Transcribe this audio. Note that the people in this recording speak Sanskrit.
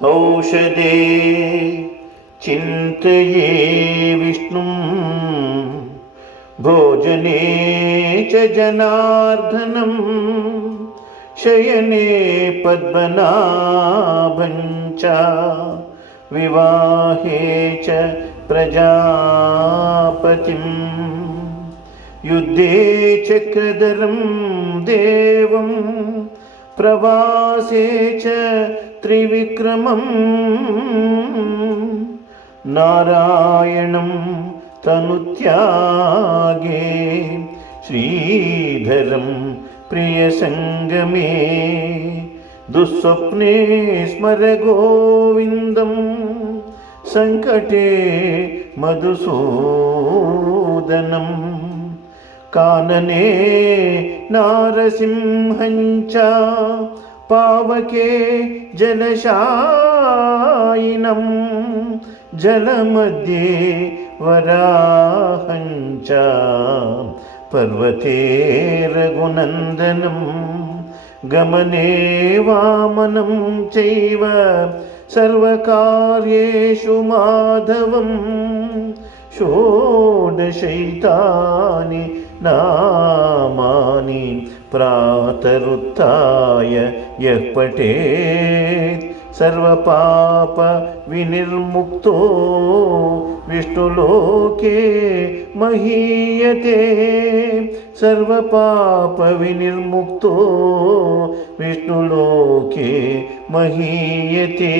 औषधे चिन्तये विष्णुं भोजने च जनार्दनं शयने पद्मनाभं च विवाहे च प्रजापतिं युद्धे चक्रधरं देवं प्रवासे च त्रिविक्रमं नारायणं तनुत्यागे श्रीधरं प्रियसङ्गमे दुःस्वप्ने स्मर गोविन्दं सङ्कटे मधुसूदनं कानने नारसिंहं च पावके जलशायिनं जलमध्ये वराहं च पर्वते रघुनन्दनं गमने वामनं चैव सर्वकार्येषु माधवं षोडशैतानि नामानि प्रातरुत्थाय यः पठेत् सर्वपाप विनिर्मुक्तो विष्णुलोके महीयते सर्वपाप विनिर्मुक्तो विष्णुलोके महीयते।